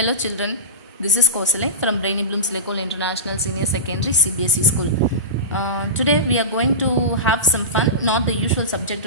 Hello children, this is Kosalai from Brainy Blooms Lekol International Senior Secondary CBSE School. Today we are going to have some fun, not the usual subject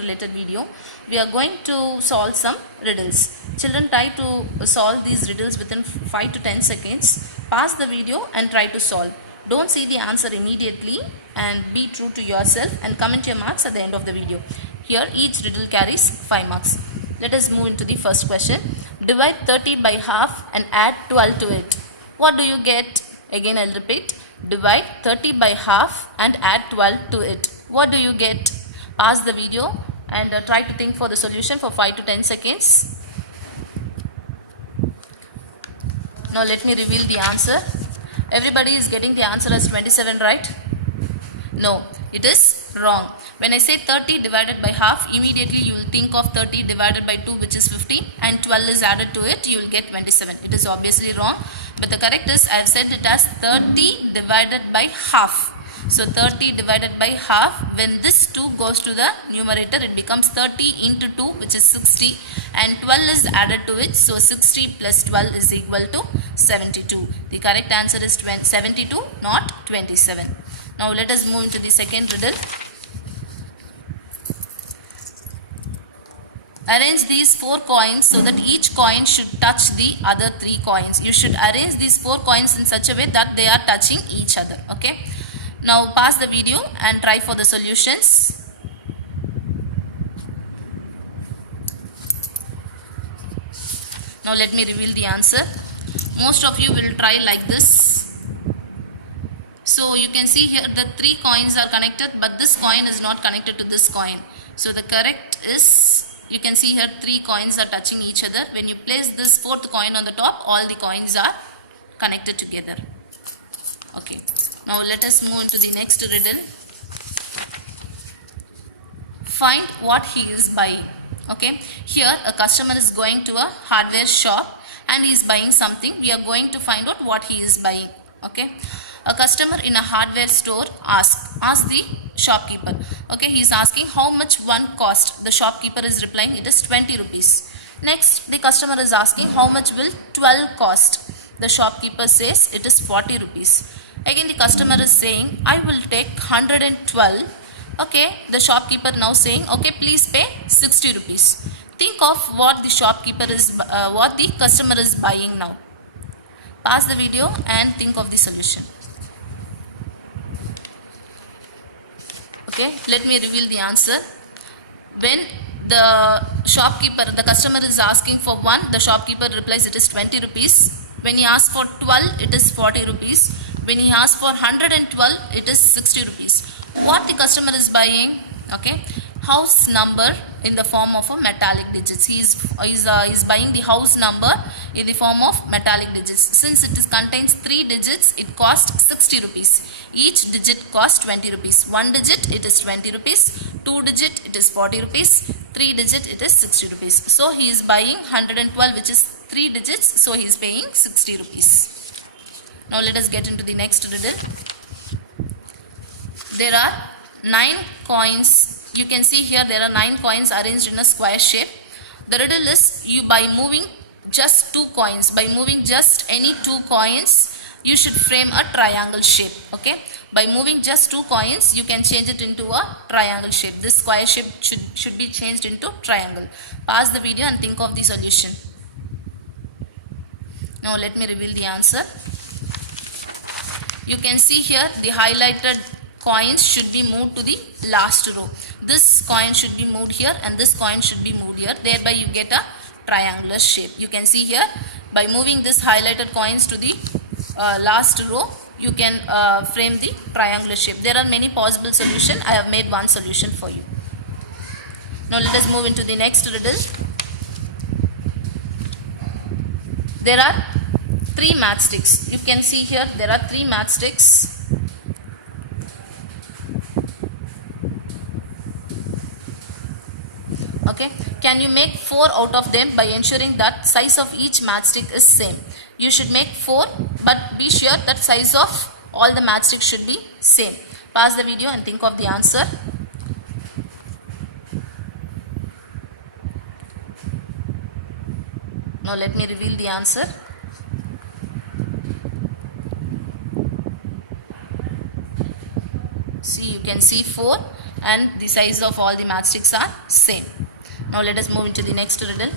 related video. We are going to solve some riddles. Children, try to solve these riddles within 5 to 10 seconds. Pause the video and try to solve. Don't see the answer immediately and be true to yourself and comment your marks at the end of the video. Here each riddle carries 5 marks. Let us move into the first question. Divide 30 by half and add 12 to it. What do you get? Again I'll repeat. Divide 30 by half and add 12 to it. What do you get? Pause the video and try to think for the solution for 5 to 10 seconds. Now let me reveal the answer. Everybody is getting the answer as 27, right? No, it is wrong. When I say 30 divided by half, immediately you will think of 30 divided by 2, which is 50, and 12 is added to it, you will get 27. It is obviously wrong, but the correct is, I have said it as 30 divided by half. So 30 divided by half, when this 2 goes to the numerator, it becomes 30 into 2, which is 60, and 12 is added to it, so 60 plus 12 is equal to 72. The correct answer is 72, not 27. Now let us move into the second riddle. Arrange these 4 coins so that each coin should touch the other 3 coins. You should arrange these 4 coins in such a way that they are touching each other. Okay. Now pause the video and try for the solutions. Now let me reveal the answer. Most of you will try like this. So you can see here the 3 coins are connected, but this coin is not connected to this coin. So the correct is, you can see here 3 coins are touching each other. When you place this 4th coin on the top, all the coins are connected together. Okay. Now let us move into the next riddle. Find what he is buying. Okay. Here a customer is going to a hardware shop and he is buying something. We are going to find out what he is buying. Okay. A customer in a hardware store asks the shopkeeper. Okay, he is asking how much one cost. The shopkeeper is replying it is 20 rupees. Next, the customer is asking how much will 12 cost. The shopkeeper says it is 40 rupees. Again the customer is saying I will take 112. Okay, the shopkeeper now saying okay, please pay 60 rupees. Think of what the customer is buying now. Pause the video and think of the solution. Okay, let me reveal the answer. When the customer is asking for 1, the shopkeeper replies it is 20 rupees. When he asks for 12, it is 40 rupees. When he asks for 112, it is 60 rupees. What the customer is buying? Okay, house number in the form of a metallic digits. He is buying the house number in the form of metallic digits. Since it contains 3 digits, it costs 60 rupees. Each digit costs 20 rupees. 1 digit it is 20 rupees. 2 digit it is 40 rupees. 3 digit it is 60 rupees. So he is buying 112, which is 3 digits. So he is paying 60 rupees. Now let us get into the next riddle. There are 9 coins. You can see here there are 9 coins arranged in a square shape. The riddle is, by moving just 2 coins, by moving just any 2 coins, you should frame a triangle shape. Okay, by moving just 2 coins, you can change it into a triangle shape. This square shape should be changed into triangle. Pause the video and think of the solution. Now let me reveal the answer. You can see here the highlighted coins should be moved to the last row. This coin should be moved here and this coin should be moved here. Thereby you get a triangular shape. You can see here, by moving this highlighted coins to the last row, you can frame the triangular shape. There are many possible solutions. I have made one solution for you. Now let us move into the next riddle. There are 3 matchsticks. You can see here there are 3 matchsticks. Okay, can you make 4 out of them by ensuring that size of each matchstick is same? You should make 4, but be sure that size of all the matchsticks should be same. Pause the video and think of the answer. Now let me reveal the answer. See, you can see 4 and the size of all the matchsticks are same. Now let us move into the next riddle.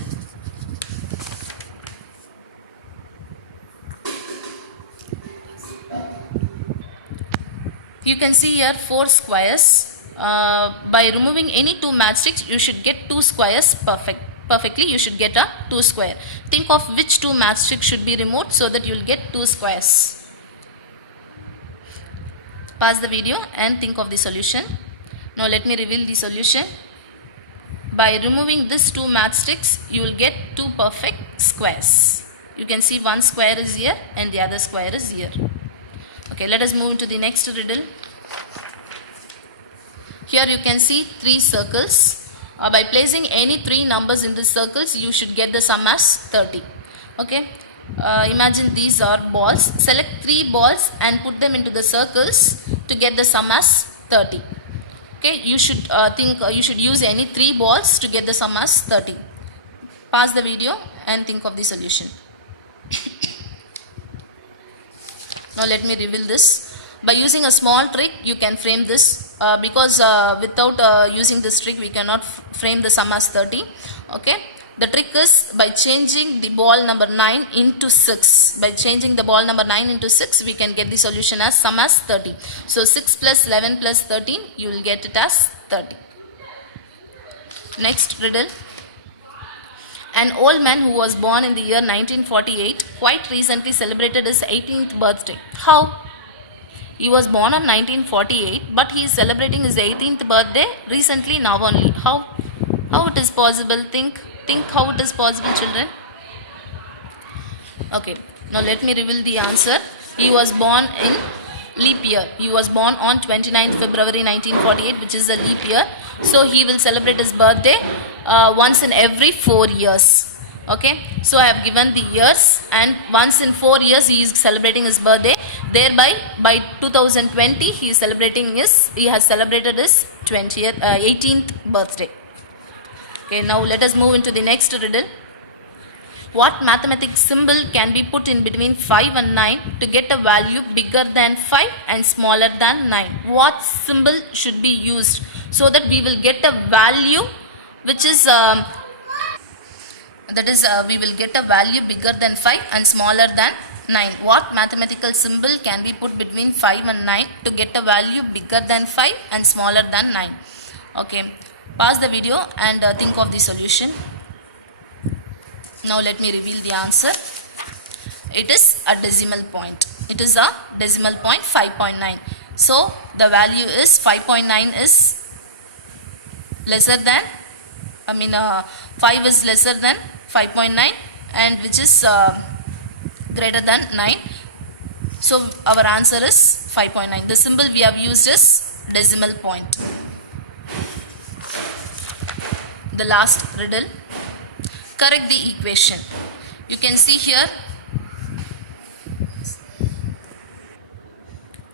You can see here 4 squares. By removing any 2 matchsticks, you should get 2 squares perfectly. You should get a 2 square. Think of which 2 matchsticks should be removed so that you will get 2 squares. Pause the video and think of the solution. Now let me reveal the solution. By removing these 2 matchsticks, you will get 2 perfect squares. You can see one square is here and the other square is here. Okay, let us move to the next riddle. Here you can see 3 circles. By placing any 3 numbers in the circles, you should get the sum as 30. Okay, imagine these are balls. Select 3 balls and put them into the circles to get the sum as 30. Okay, you should you should use any 3 balls to get the sum as 30. Pause the video and think of the solution. Now let me reveal this. By using a small trick, you can frame this because without using this trick, we cannot frame the sum as 30. Okay. The trick is by changing the ball number 9 into 6. By changing the ball number 9 into 6, we can get the solution as sum as 30. So 6 plus 11 plus 13, you will get it as 30. Next riddle. An old man who was born in the year 1948 quite recently celebrated his 18th birthday. How? He was born on 1948, but he is celebrating his 18th birthday recently, now only. How it is possible? Think how it is possible, children. Okay, now let me reveal the answer. He was born in leap year. He was born on 29th February 1948, which is a leap year. So he will celebrate his birthday once in every 4 years. Okay, so I have given the years, and once in 4 years he is celebrating his birthday. Thereby, by 2020, he has celebrated his 18th birthday. Okay, now let us move into the next riddle. What mathematical symbol can be put in between 5 and 9 to get a value bigger than 5 and smaller than 9? What symbol should be used so that we will get a value which is we will get a value bigger than 5 and smaller than 9. What mathematical symbol can be put between 5 and 9 to get a value bigger than 5 and smaller than 9? Okay, pause the video and think of the solution. Now let me reveal the answer. It is a decimal point. It is a decimal point, 5.9. So the value is 5.9 is lesser than 5 is lesser than 5.9 and which is greater than 9. So our answer is 5.9. The symbol we have used is decimal point. The last riddle. Correct the equation. You can see here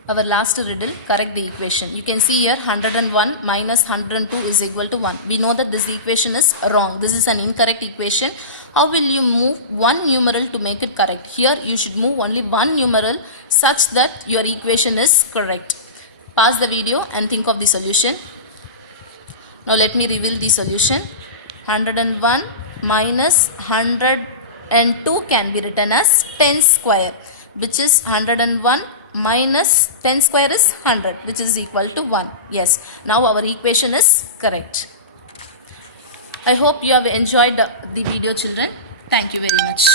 our last riddle. Correct the equation. You can see here 101 minus 102 is equal to 1. We know that this equation is wrong. This is an incorrect equation. How will you move one numeral to make it correct? Here you should move only one numeral such that your equation is correct. Pause the video and think of the solution. Now let me reveal the solution. 101 minus 102 can be written as 10 square, which is 101 minus 10 square is 100, which is equal to 1. Yes, now our equation is correct. I hope you have enjoyed the video, children. Thank you very much.